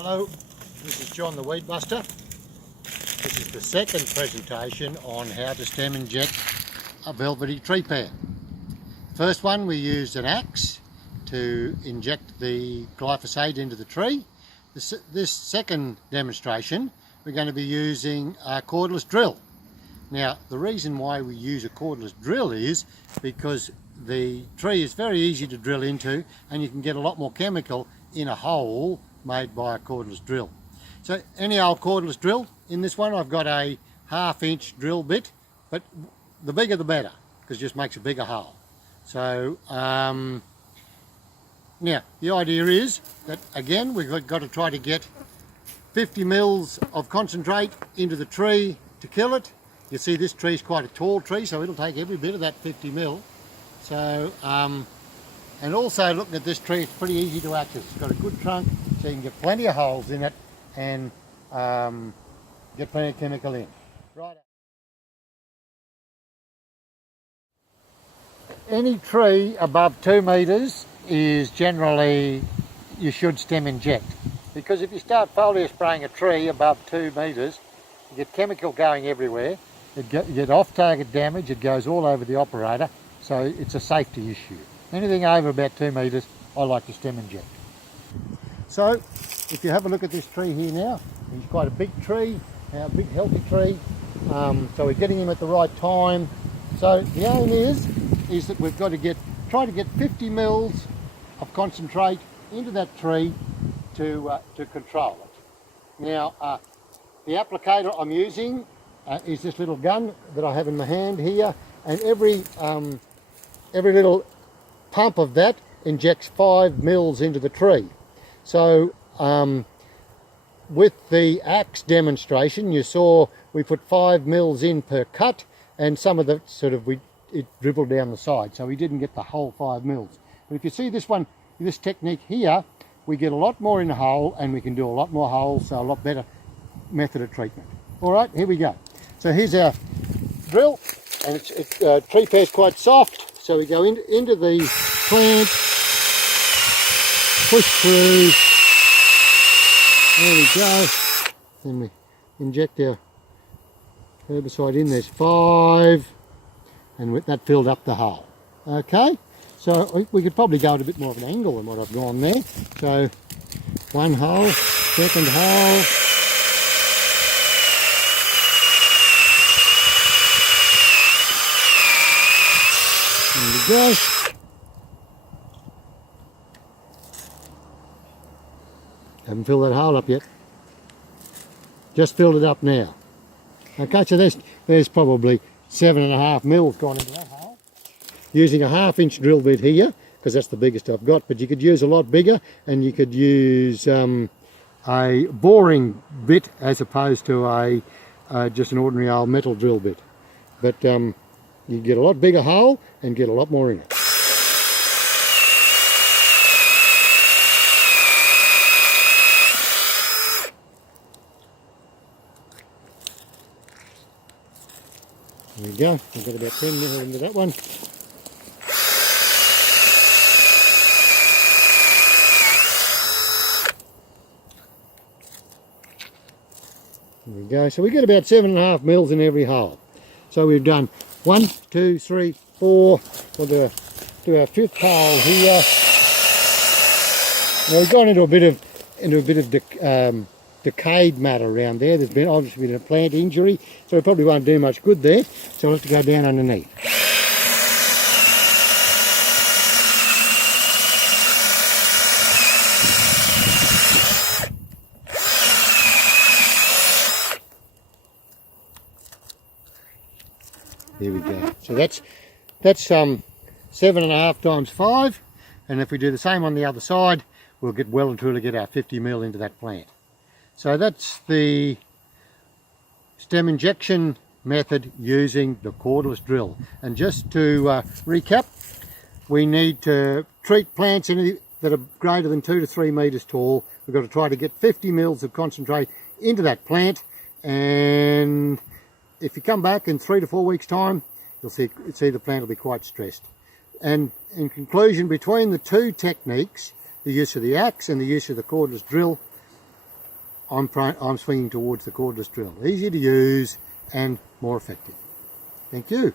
Hello, this is John the Weed Buster. This is the second presentation on how to stem inject a velvety tree pear. First one, we used an axe to inject the glyphosate into the tree. This second demonstration, we're going to be using a cordless drill. Now, the reason why we use a cordless drill is because the tree is very easy to drill into and you can get a lot more chemical in a hole made by a cordless drill. So any old cordless drill. In this one I've got a 1/2 inch drill bit, but the bigger the better because it just makes a bigger hole. So now the idea is that again we've got to try to get 50 mils of concentrate into the tree to kill it. You see this tree is quite a tall tree, so it'll take every bit of that 50 mil. So and also looking at this tree, it's pretty easy to access. It's got a good trunk, so you can get plenty of holes in it and get plenty of chemical in. Right. Any tree above 2 metres is generally, you should stem inject. Because if you start foliar spraying a tree above 2 metres, you get chemical going everywhere, you get off-target damage, it goes all over the operator, so it's a safety issue. Anything over about 2 metres, I like to stem inject. So, if you have a look at this tree here now, he's quite a big tree, a big healthy tree, so we're getting him at the right time. So the aim is that we've got to try to get 50 mils of concentrate into that tree to control it. Now, the applicator I'm using is this little gun that I have in my hand here, and every little pump of that injects 5 mils into the tree. So with the axe demonstration, you saw we put 5 mils in per cut, and some of the it dribbled down the side, so we didn't get the whole 5 mils. But if you see this one, this technique here, we get a lot more in the hole and we can do a lot more holes, so a lot better method of treatment. All right, here we go. So here's our drill, and tree pear is quite soft, so we go into the plant, push through, there we go, then we inject our herbicide in. There's 5, and that filled up the hole. Okay, so we could probably go at a bit more of an angle than what I've gone there. So one hole, second hole, there we go. Haven't filled that hole up yet. Just filled it up now. Okay, so there's probably 7.5 mils gone into that hole. Using a 1/2 inch drill bit here, because that's the biggest I've got, but you could use a lot bigger, and you could use a boring bit as opposed to just an ordinary old metal drill bit. But you get a lot bigger hole and get a lot more in it. There we go, I've got about 10 mil into that one. There we go, so we get about 7.5 mils in every hole. So we've done 1, 2, 3, 4, we'll do our 5th hole here. Now we've gone into a bit of decayed matter around there. There's been obviously been a plant injury, so it probably won't do much good there, so we'll have to go down underneath. There we go. So that's 7.5 times 5, and if we do the same on the other side, we'll get well and truly get our 50 mil into that plant. So that's the stem injection method using the cordless drill. And just to recap, we need to treat plants that are greater than 2 to 3 metres tall. We've got to try to get 50 mils of concentrate into that plant, and if you come back in 3 to 4 weeks time, you'll see the plant will be quite stressed. And in conclusion, between the two techniques, the use of the axe and the use of the cordless drill, I'm swinging towards the cordless drill. Easy to use and more effective. Thank you.